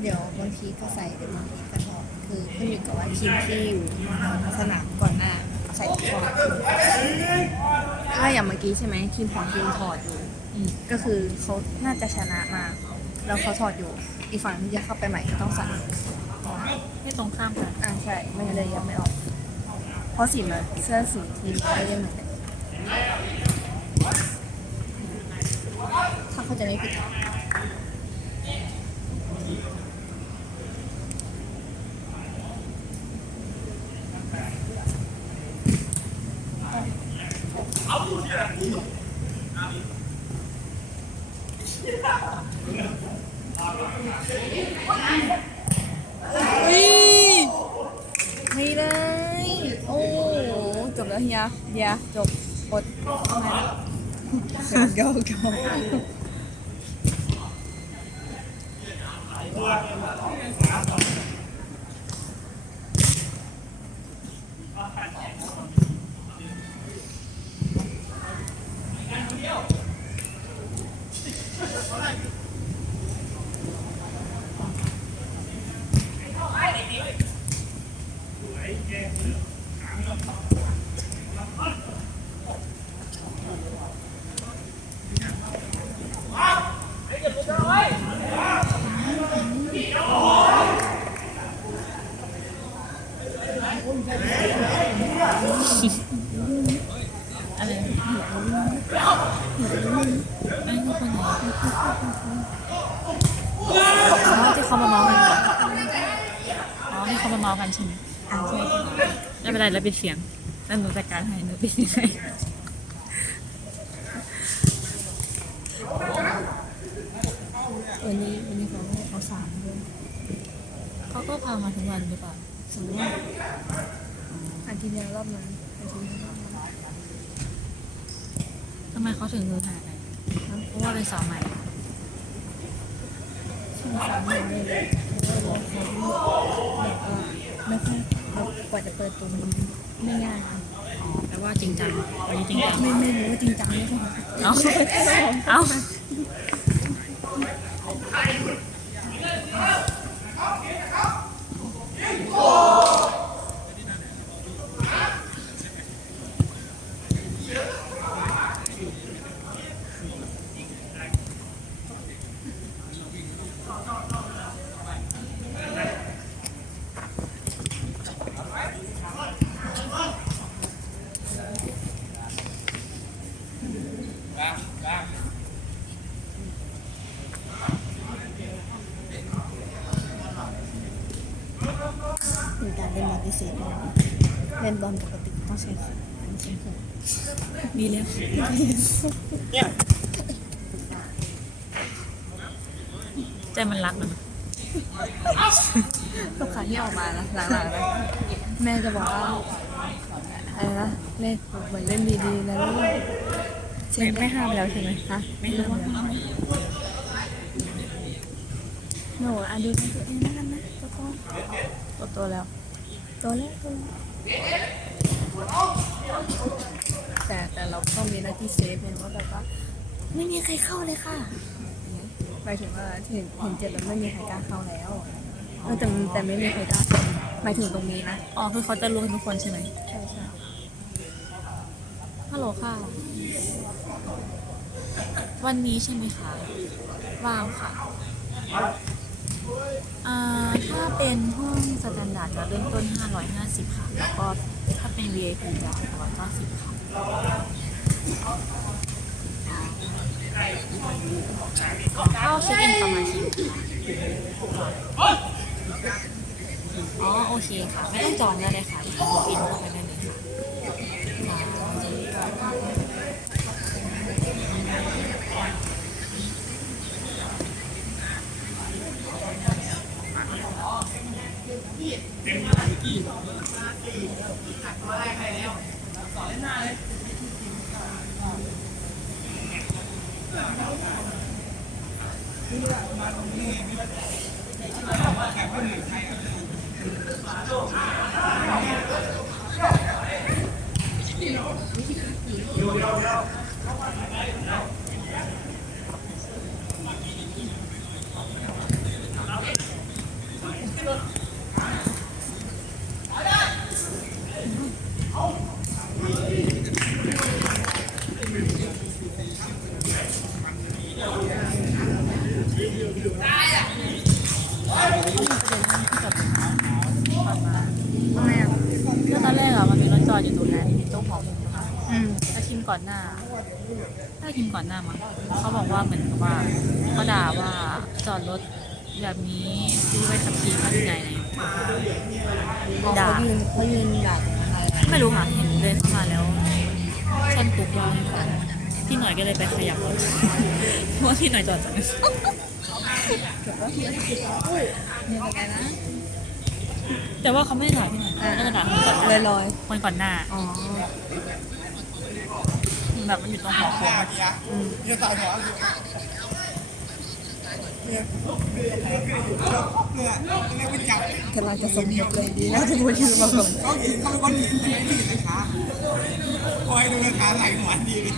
เดี๋ยวบางทีก็ใส่เป็นบางทีก็ถอดคือขึ้นอยู่กับว่าทีมที่อยู่สนามก่อนหน้า ใส่ถอดถ้าอย่างเมื่อกี้ใช่ไหมทีมของทีมถอดอยู่อืมก็คือเขาน่าจะชนะมา แล้วเขาถอดอยู่ อีกฝั่งที่จะเข้าไปใหม่ก็ต้องใส่ไม่ตรงข้ามกันอ่าใช่ไม่งั้นเลยยังไม่ออก เพราะสีมันเสื้อสีทีมไม่ได้เหมือนกันถ้าเขาใจะไม่ผิด ไม่ได้โอ้จบแล้วเฮียเฮียจบอดเกาเกาอะไรไม่รู้คนไหนอ๋อที่เขามาเมาส์กันอ๋อที่ เขามาเมาส์กันใช่ไหมอ่าใช่ไม่เป็นไรแล้วปิดเสียงแล้วหนูจัดการให้หนูปิดเสียงให้วันนี้วันนี้เขาเขาสามด้วยเขาก็พามาทุกวันหรือเปล่าสมมติอาทิตย์เนี้ยรอบนั้นอาทิตย์นี้รอบนั้นทำไมเขาถึงมือหายไปเพราะว่าเป็นสาวใหม่ช่วงสามเดือนเลยเลยแล้วก็เขาแบบว่า ไม่ค่อยแบบกว่าจะเปิดตัวมันไม่ง่ายค่ะแต่ว่าจริงจังวันนี้จริงจัง ไม่ไม่รู้ว่าจริงจังไม่ใช่เอาเอาเป็น เล่นบอลเลยเล่นบอลปกติต้องใช้ขาไม่ใช้หัวดีแล้วใจมันรักมันทุกครั้งที่ออกมานะหลังๆนะแม่จะบอกว่าอะไรนะเล่นเหมือนเล่นดีๆนะลูกไม่ไม่ห้ามแล้วใช่ไหมฮะไม่ห้ามแล้วหนูอะดูตัวเองแล้วกันนะตัวโตตๆแล้วโตแล้ว โตแล้วแต่แต่เราต้องมีหน้าที่เซฟเนี่ยว่าแบบว่าไม่มีใครเข้าเลยค่ะหมายถึงว่าเห็นเห็นเจ็บแล้วไม่มีใครกล้าเข้าแล้วเออแต่แต่ไม่มีใครกล้าหมายถึงตรงนี้นะอ๋อคือเขาจะรู้กันทุกคนใช่ไหมใช่ใช่ฮัลโหลค่ะ วันนี้ใช่ไหมคะว่างค่ะ อ่าถ้าเป็นห้องสแตนดาร์ดจะเริ่มต้น 550 ค่ะ แล้วก็ถ้าเป็น VIP จะ690 ค่ะ เข้าเช็คอินประมาณกี่โมงคะอ๋อ โอเคค่ะ ไม่ต้องจองได้เลยค่ะบอกอินเข้าไปได้เลยค่ะค่ะ หักตัวไล่ใครแล้วต่อเล่นหน้าเลยมาตรงนี้มีมาแข่งคนอื่นใครอะ ก่อนหน้าถ้าคิมก่อนหน้ามั้งเขาบอกว่าเหมือนกับว่าเขาด่าว่าจอดรถแบบนี้ซื้อไว้ขับขี่มาที่ไหนอะไรอย่างเงี้ยอ๋อเขายืนเขายืนดักอะไรอะไม่รู้ค่ะเห็นเดินเข้ามาแล้วช่อนปุ๊กเล่าให้ฟังพี่หน่อยก็เลยไปขยับรถเพราะว่าพี่หน่อยจอดจากนั้นเนี่ยเป็นไงนะแต่ว่าเขาไม่ได้ด่าพี่หน่อยเขาจะด่าคนก่อนหลน้าอยลอยคนก่อนหน้าๆอ๋อ แบบมันอยู่ตรงหอคอยอืมเนี่ยตายหัวกำลังจะสมทบเลยดีนะที่พูดชื่อมาก่อนเขาเห็นเขาเป็นคนเห็นแต่ไม่เห็นเลยขาคอยดูขาไหลหวานดีเลย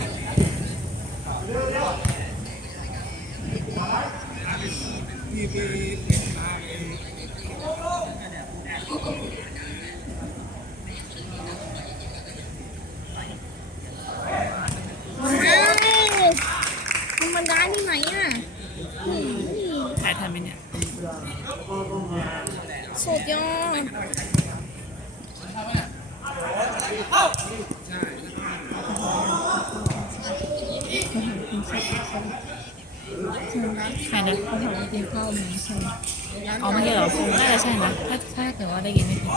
มีปีเป็นมาเลยมันมันร้านที่ไหนอะ ถ่ายทันไหมเนี่ย สุดยอด ใครนะเขาถามว่ากินข้าวไหมใช่อ๋อเมื่อกี้เหรอน่าจะใช่นะถ้าถ้าเกิดว่าได้ยินไม่ผิด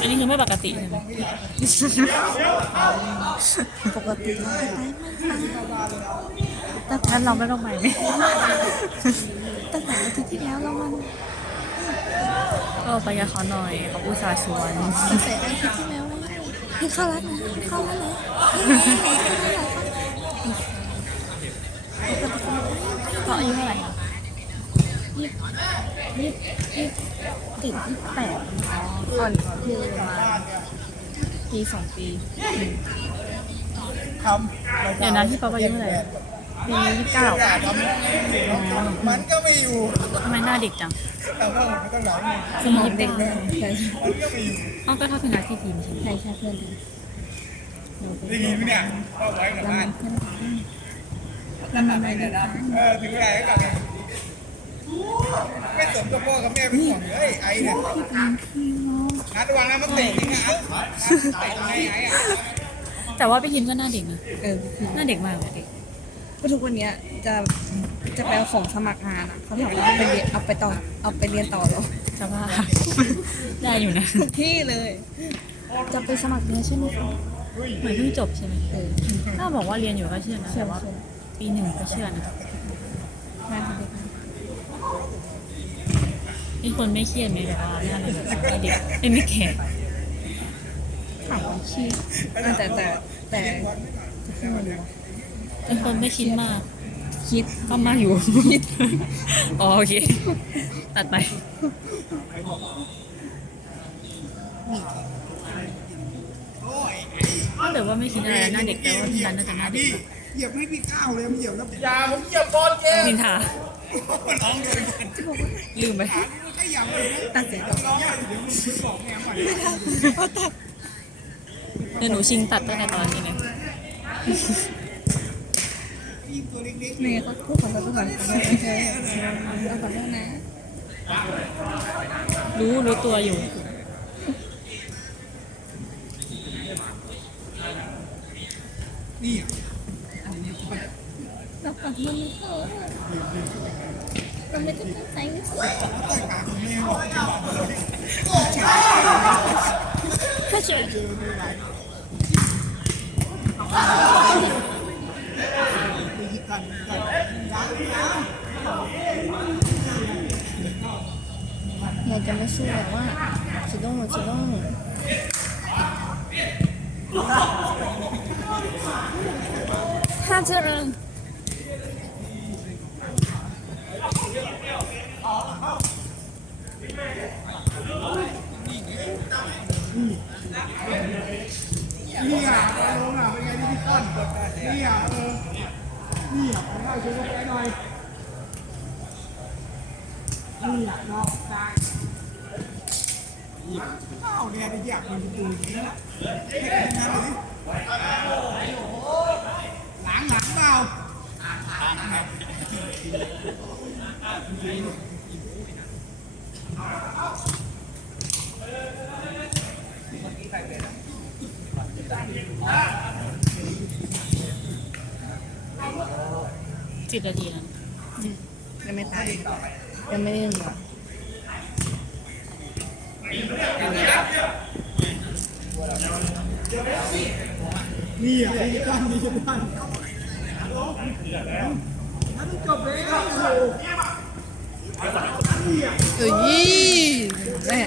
อันนี้คือไม่ปกติใช่ไหมปกติเราไปไหมแต่งั้นเราไม่ต้องไปไหมตั้งแต่อาทิตย์ที่แล้วเรามันก็ไปกับเขาหน่อยเขาอุตส่าห์ชวนตั้งแต่อาทิตย์ที่แล้วว่ากินข้าวร้านไหนกินข้าวร้านไห เขาอายุเท่าไหร่คะยี่ยี่ติดยี่แปดก่อนคือมาปีสองปีทำเดี๋ยวนะที่ป๊อปอายุเท่าไหร่ปียี่เก้าด่าทำมันก็ไม่อยู่ทำไมหน้าเด็กจังสมองเด็กแน่ใช่มันก็ม่อยู่อ้าวก็เท่าเป็นนักที่ทีมใช่ไหมใช่ใช่เพื่อนดีเราไปได้ยินไหมเนี่ยก็ ไว้กับแล้วบ้ามันนเพื่อนแล้วมันไม่ได้เออถึงเวลาก็กลับไม่สมกับพ่อกับแม่เป็นห่วงเฮ้ยไอ้เนี่ยนัดวันแล้วมันเตะจริงอะเตะไอ้ไอ้อะแต่ว่าพี่ทีมก็หน้าเด็กนะเออคือหน้าเด็กมากเลยเด็กก็ทุกวันเนี้ยจะจะไปเอาของสมัครงานอะเขาถามว่าเอาไปเรียนเอาไปต่อเอาไปเรียนต่อเหรอแต่ว่าได้อยู่นะทุกที่เลย จะไปสมัครเรียนใช่ไหมคะเหมือนเพิ่งจบใช่ไหมเออถ้าบอกว่าเรียนอยู่ก็เชื่อนะเชื่อแต่ว่าเชื่อ ปีหนึ่งก็เชื่อนะงานเด็กมีคนไม่เครียดไหมแบบว่าหน้าเด็กหน้าเด็กเอ้ยไม่แก่ถามว่าชีพอะแต่แต่แต่เป็นคนไม่คิดมาก คิดก็มากอยู่ อ๋อโอเค ตัดไปถ้าเกิดว่าไม่คิดอะไรหน้าเด็กแต่ว่าที่นั้นน่าจะหน้าเด็ก เหยียบให้พี่ก้าวเลยมันเหยียบแล้ว อย่าผมเหยียบบอลเกมนินทามันร้องเลยลืมไปมันขยับเลยตัดเสร็จแล้วร้องเลยเดี๋ยวมึงบอกแม่ก่อนเขาตัดเดี๋ยวหนูชิงตัดตั้งแต่ตอนนี้เลยยิงตัวเล็กเนี่ยเขาพูดขอโทษก่อนโอเคเราขอโทษนะ รู้รู้ตัวอยู่ๆนี่เราข อโทษนะไม่ได้ตั้งใจไม่ใช่ต่อยาของแม่บอกแค่เฉยอยากจะไม่สู้แบบว่าสุดโต่งสุดโต่งห้าเจริญ นี่อะลงอะเป็นไงที่พี่ต้นนี่อะเออนี่อะผมเอาชูกาแฟหน่อยนี่อะนอกตายหยิบข้าวเนี่ยที่อยากมันดูอย่างนี้นะหลังหลังเปล่า สิบนาทีนั้นยังไม่ตายยังไม่ได้เหงื่อนี่อะนี่ก้อนนี่จะก้อนนั่นจบแล้วโอ้โหเอ้ยแม่